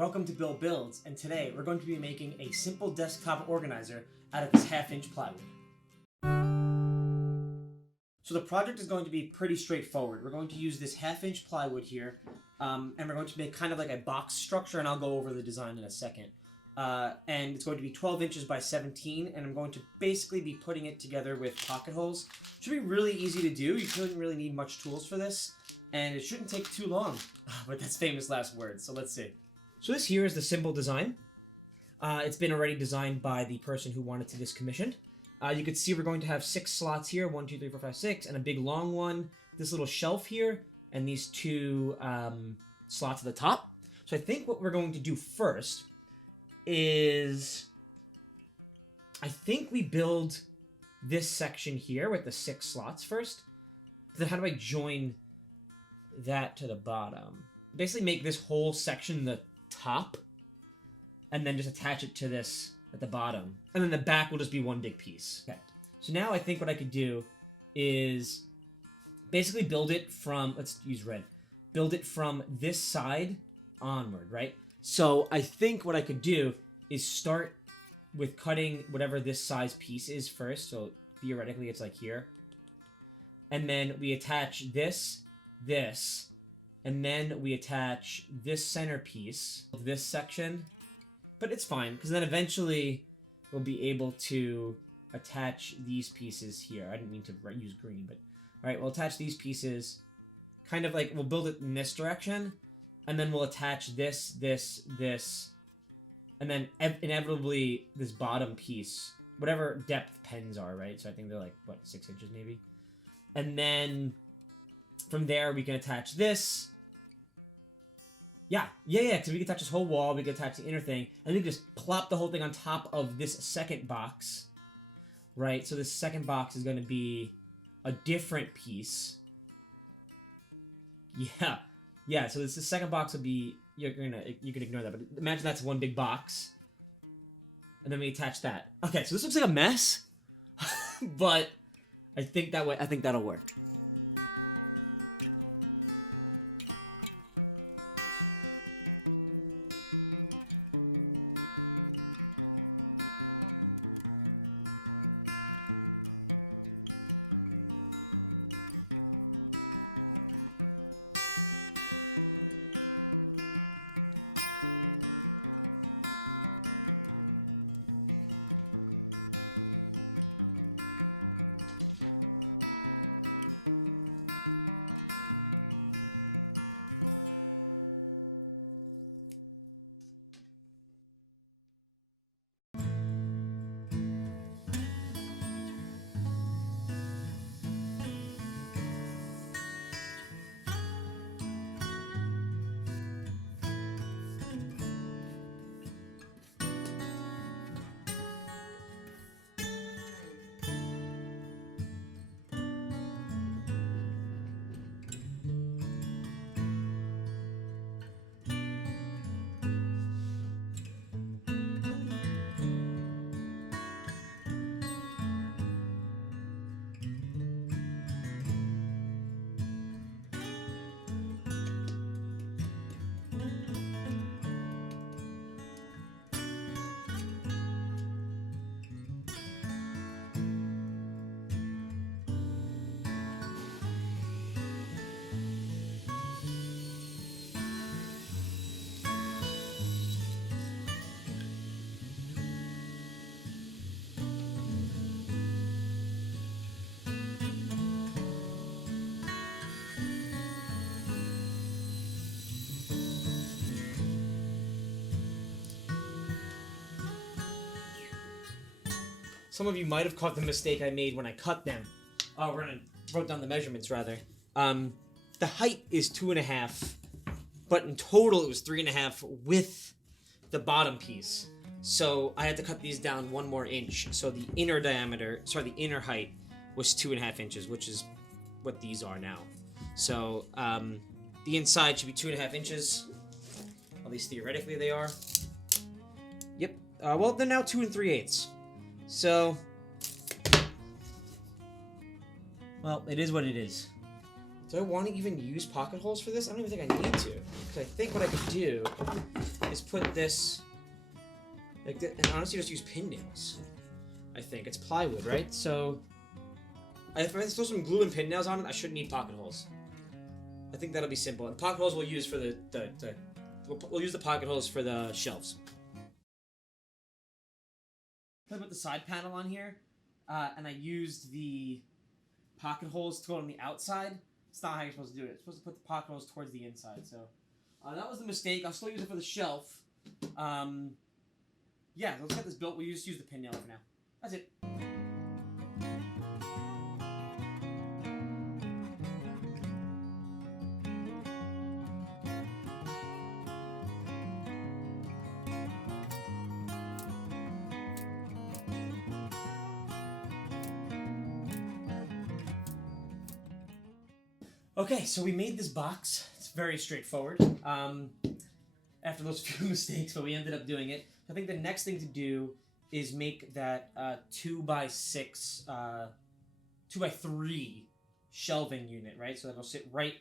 Welcome to Bill Builds, and today we're going to be making a simple desktop organizer out of this 1/2-inch plywood. So the project is going to be pretty straightforward. We're going to use this 1/2-inch plywood here, and we're going to make kind of like a box structure, and I'll go over the design in a second. And it's going to be 12 inches by 17, and I'm going to basically be putting it together with pocket holes. It should be really easy to do. You shouldn't really need much tools for this, and it shouldn't take too long. But that's famous last words, so let's see. So this here is the simple design. It's been already designed by the person who wanted to this commissioned. You can see we're going to have 6 slots here, 1, 2, 3, 4, 5, 6, and a big long one, this little shelf here, and these 2 slots at the top. So I think what we're going to do first is, I think we build this section here with the 6 slots first. Then how do I join that to the bottom? Basically make this whole section the top, and then just attach it to this at the bottom. And then the back will just be one big piece. Okay. So now I think what I could do is basically build it from, let's use red, build it from this side onward, right? So I think what I could do is start with cutting whatever this size piece is first. So theoretically it's like here. And then we attach this, and then we attach this centerpiece, this section. But it's fine, because then eventually we'll be able to attach these pieces here. I didn't mean to use green, but alright, we'll attach these pieces, kind of like, we'll build it in this direction, and then we'll attach this, and then inevitably this bottom piece, whatever depth pens are, right? So I think they're like, what, 6 inches maybe? And then from there we can attach this. Yeah, because we can attach this whole wall, we can attach the inner thing, and we can just plop the whole thing on top of this second box, right? So this second box is going to be a different piece. Yeah, so the second box would be, you can ignore that, but imagine that's one big box, and then we attach that. Okay, so this looks like a mess, but I think that'll work. Some of you might have caught the mistake I made when I cut them. Wrote down the measurements, rather. The height is 2.5, but in total it was 3.5 with the bottom piece. So I had to cut these down 1 more inch. So the inner height was 2.5 inches, which is what these are now. So the inside should be 2.5 inches. At least theoretically they are. Yep. Well, they're now 2 3/8. So, well, it is what it is. Do I want to even use pocket holes for this? I don't even think I need to. Because I think what I could do is put this, like this, and honestly just use pin nails. I think it's plywood, right? So if I throw some glue and pin nails on it, I shouldn't need pocket holes. I think that'll be simple. And pocket holes we'll use for we'll use the pocket holes for the shelves. I put the side panel on here, and I used the pocket holes to go on the outside. It's not how you're supposed to do it. You're supposed to put the pocket holes towards the inside. So that was the mistake. I'll still use it for the shelf. Yeah, let's get this built. We'll just use the pin nail for now. That's it. Okay, so we made this box. It's very straightforward. After those few mistakes, but we ended up doing it. I think the next thing to do is make that 2x6, 2x3 shelving unit, right? So that'll sit right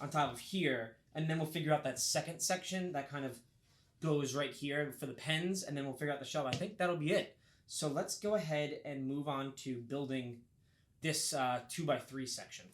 on top of here, and then we'll figure out that second section that kind of goes right here for the pens, and then we'll figure out the shelf. I think that'll be it. So let's go ahead and move on to building this 2x3 section.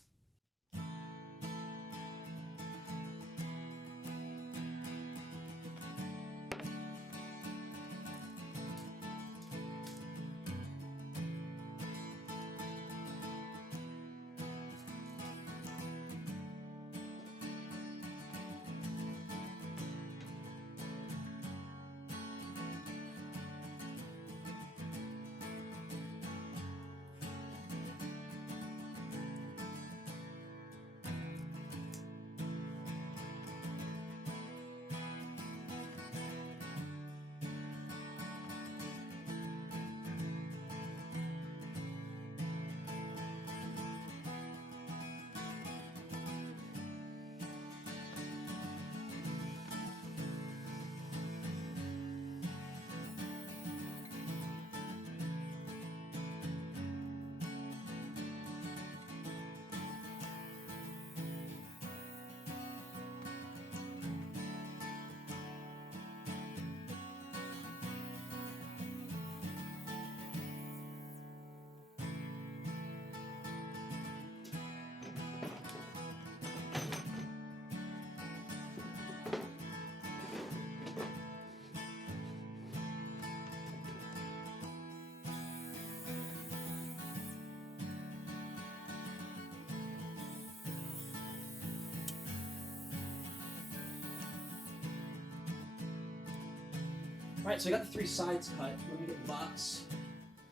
Alright, so I got the three sides cut. Let me get the box.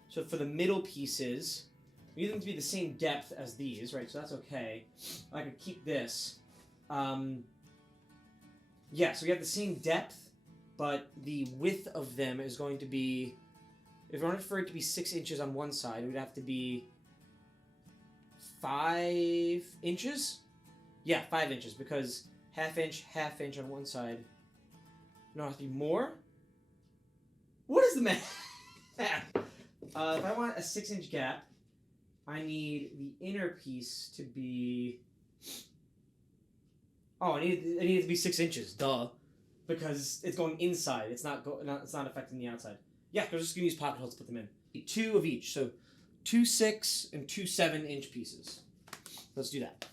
So for the middle pieces, we need them to be the same depth as these, right? So that's okay. I can keep this. Yeah, so we have the same depth, but the width of them is going to be, if we wanted for it to be 6 inches on one side, it would have to be 5 inches? Yeah, 5 inches, because half inch on one side. No, it has to be more? What is the math? If I want a 6-inch gap, I need the inner piece to be... Oh, I need it to be 6 inches, duh. Because it's going inside. It's not affecting the outside. Yeah, we're just gonna use pocket holes to put them in. 2 of each, so 2 6 and 2 7-inch pieces. Let's do that.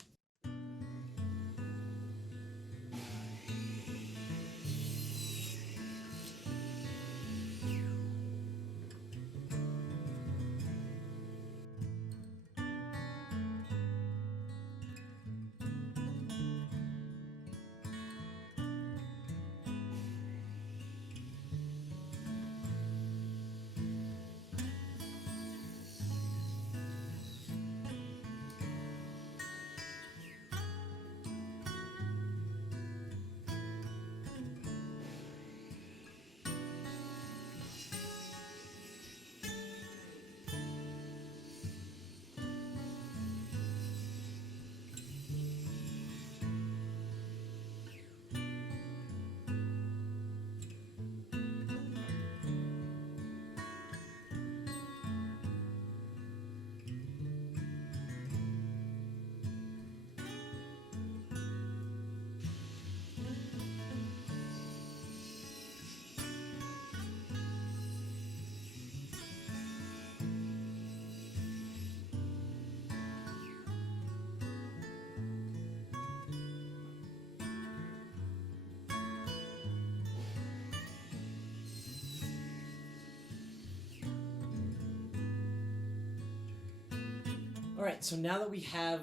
Alright, so now that we have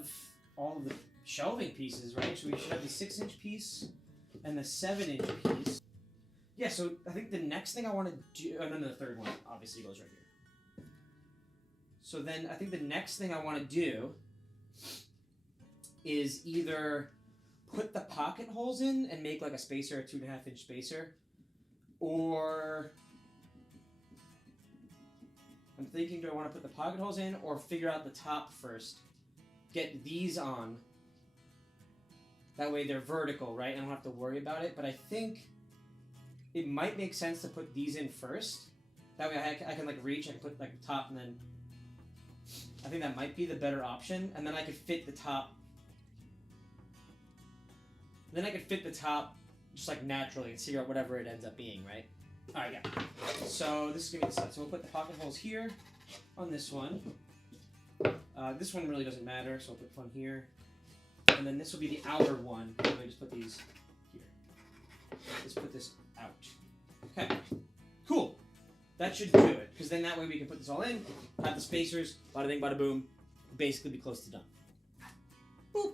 all of the shelving pieces, right? So we should have the 6-inch piece and the 7-inch piece. Yeah, so I think the next thing I want to do, and then the third one obviously goes right here. So then I think the next thing I want to do is either put the pocket holes in and make like a spacer, a 2.5-inch spacer, or I'm thinking, do I want to put the pocket holes in or figure out the top first? Get these on. That way they're vertical, right? I don't have to worry about it, but I think it might make sense to put these in first. That way I can like reach, I can put like the top, and then I think that might be the better option. And then I could fit the top. Then I could fit the top just like naturally and figure out whatever it ends up being, right? Alright, yeah. So this is going to be the side. So we'll put the pocket holes here on this one. This one really doesn't matter, so we'll put one here. And then this will be the outer one. Let me just put these here. Let's put this out. Okay. Cool. That should do it. Because then that way we can put this all in, have the spacers, bada bing, bada boom, basically be close to done. Boop.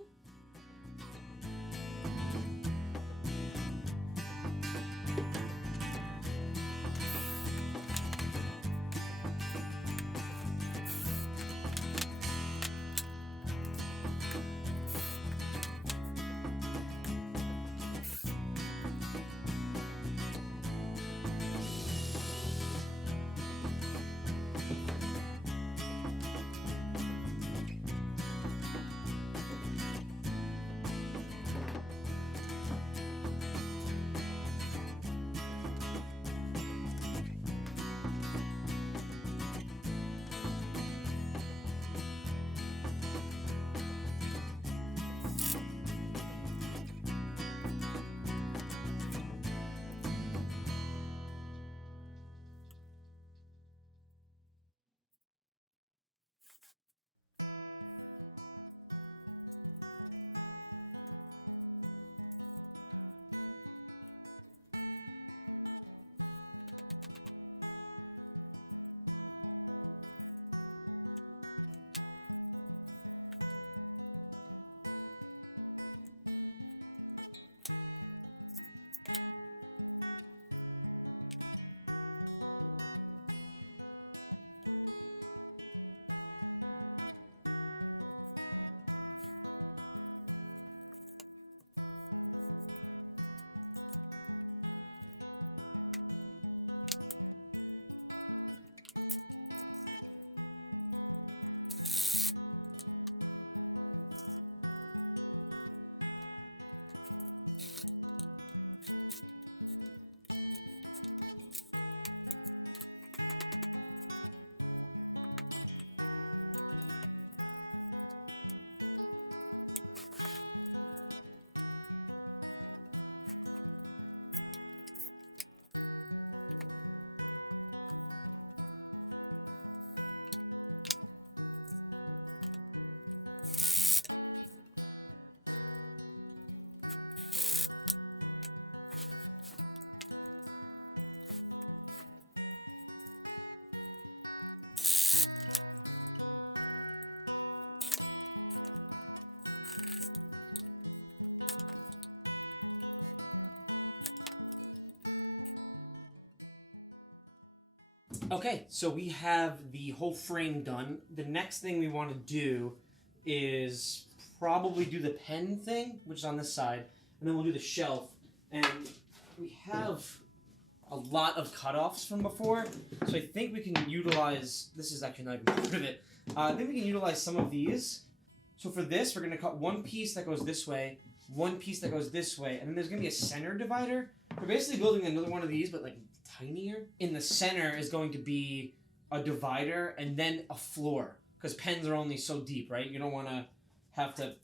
Okay, so we have the whole frame done. The next thing we want to do is probably do the pen thing, which is on this side, and then we'll do the shelf. And we have a lot of cutoffs from before, so I think we can utilize, this is actually not even part of it, I think we can utilize some of these. So for this, we're going to cut one piece that goes this way, one piece that goes this way, and then there's going to be a center divider. We're basically building another one of these, but like tinier. In the center is going to be a divider and then a floor, because pens are only so deep, right? You don't want to have to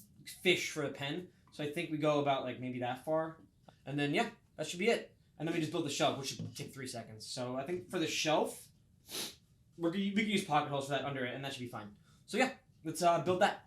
fish for a pen. So I think we go about like maybe that far. And then, yeah, that should be it. And then we just build the shelf, which should take 3 seconds. So I think for the shelf, we can use pocket holes for that under it, and that should be fine. So yeah, let's build that.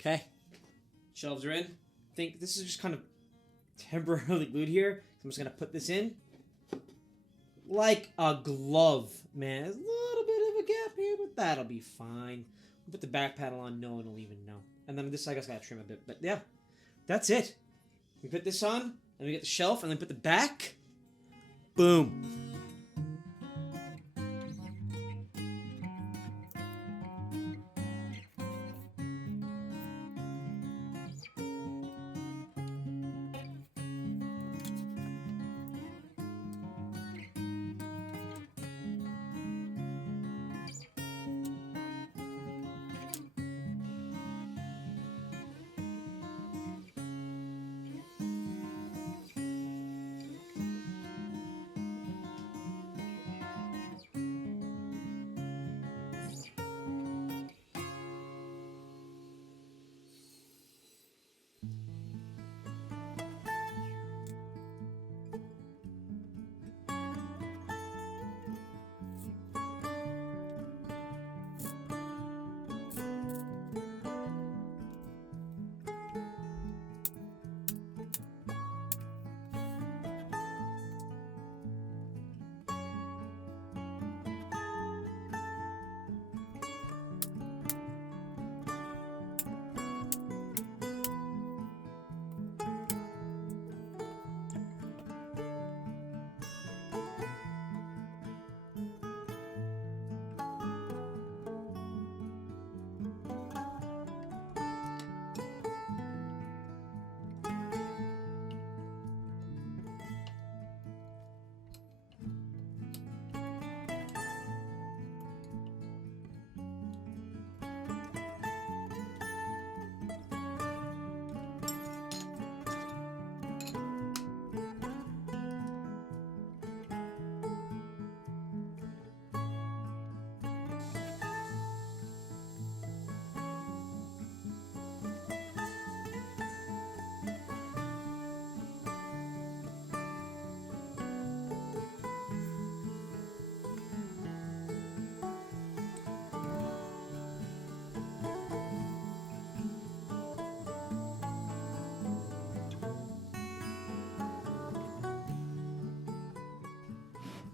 Okay. Shelves are in. I think this is just kind of temporarily glued here. I'm just going to put this in. Like a glove, man. There's a little bit of a gap here, but that'll be fine. Put the back panel on, no one will even know. And then this, I guess, gotta trim a bit. But yeah, that's it. We put this on, and we get the shelf, and then put the back. Boom.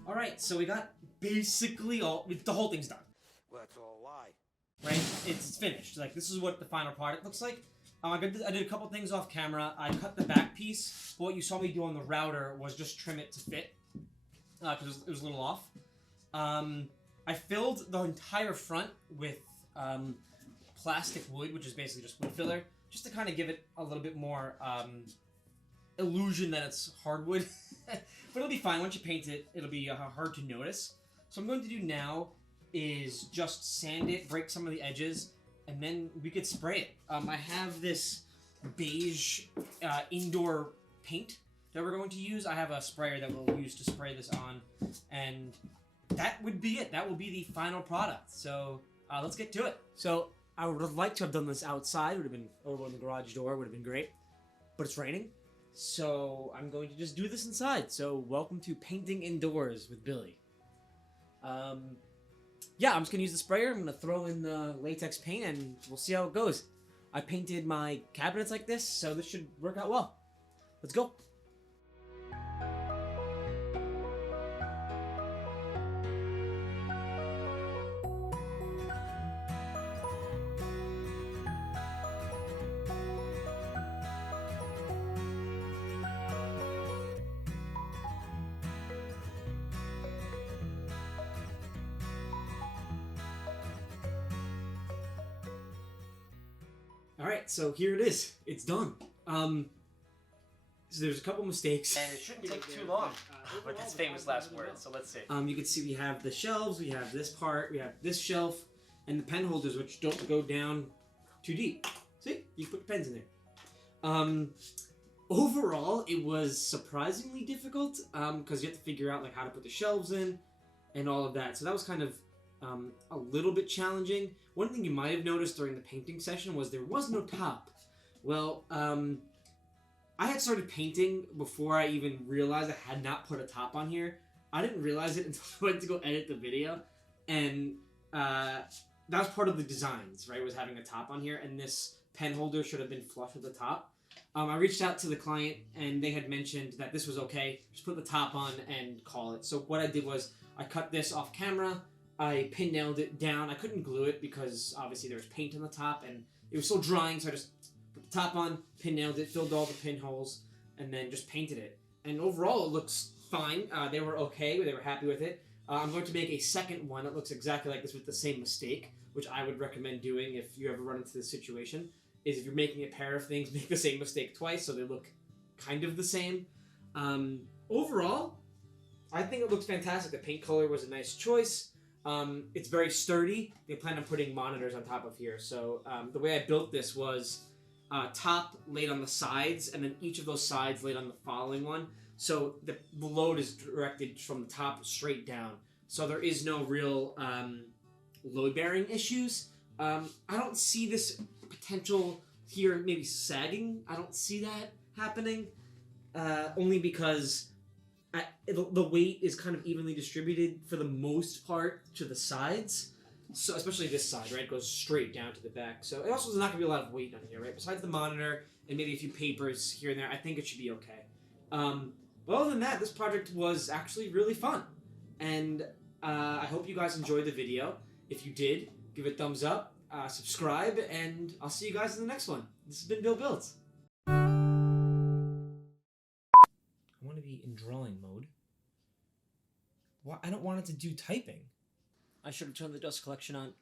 Alright, so we got basically the whole thing's done. Well, that's all a lie. Right? It's finished. Like, this is what the final product looks like. I did a couple things off camera. I cut the back piece. What you saw me do on the router was just trim it to fit. Because it was a little off. I filled the entire front with plastic wood, which is basically just wood filler, just to kind of give it a little bit more illusion that it's hardwood. But it'll be fine. Once you paint it, it'll be hard to notice. So what I'm going to do now is just sand it, break some of the edges, and then we could spray it. I have this beige indoor paint that we're going to use. I have a sprayer that we'll use to spray this on, and that would be it. That will be the final product. So let's get to it. So I would have liked to have done this outside. Would have been over on the garage door. Would have been great. But it's raining. So I'm going to just do this inside. So welcome to painting indoors with Billy. Yeah, I'm just going to use the sprayer. I'm going to throw in the latex paint and we'll see how it goes. I painted my cabinets like this, so this should work out well. Let's go. Alright, so here it is. It's done. So there's a couple mistakes. And it shouldn't take too long with his famous last words, so let's see. You can see we have the shelves, we have this part, we have this shelf, and the pen holders, which don't go down too deep. See? You can put pens in there. Overall, it was surprisingly difficult, because you have to figure out like how to put the shelves in, and all of that. So that was kind of a little bit challenging. One thing you might have noticed during the painting session was there was no top. Well, I had started painting before I even realized I had not put a top on here. I didn't realize it until I went to go edit the video, and that was part of the designs, right, was having a top on here, and this pen holder should have been flush with the top. I reached out to the client and they had mentioned that this was okay. Just put the top on and call it. So what I did was I cut this off camera. I pin nailed it down. I couldn't glue it because obviously there was paint on the top and it was still drying. So I just put the top on, pin nailed it, filled all the pinholes, and then just painted it. And overall it looks fine. They were okay. They were happy with it. I'm going to make a second one that looks exactly like this with the same mistake, which I would recommend doing if you ever run into this situation, is if you're making a pair of things, make the same mistake twice so they look kind of the same. Overall, I think it looks fantastic. The paint color was a nice choice. It's very sturdy. They plan on putting monitors on top of here. So the way I built this was top laid on the sides, and then each of those sides laid on the following one. So the load is directed from the top straight down. So there is no real load-bearing issues. I don't see this potential here maybe sagging. I don't see that happening. Only because the weight is kind of evenly distributed for the most part to the sides. So especially this side, right? It goes straight down to the back. So it also is not going to be a lot of weight on here, right? Besides the monitor and maybe a few papers here and there, I think it should be okay. But other than that, this project was actually really fun. And I hope you guys enjoyed the video. If you did, give it a thumbs up, subscribe, and I'll see you guys in the next one. This has been Bill Built. I want to be in drawing mode. Why? I don't want it to do typing. I should have turned the dust collection on.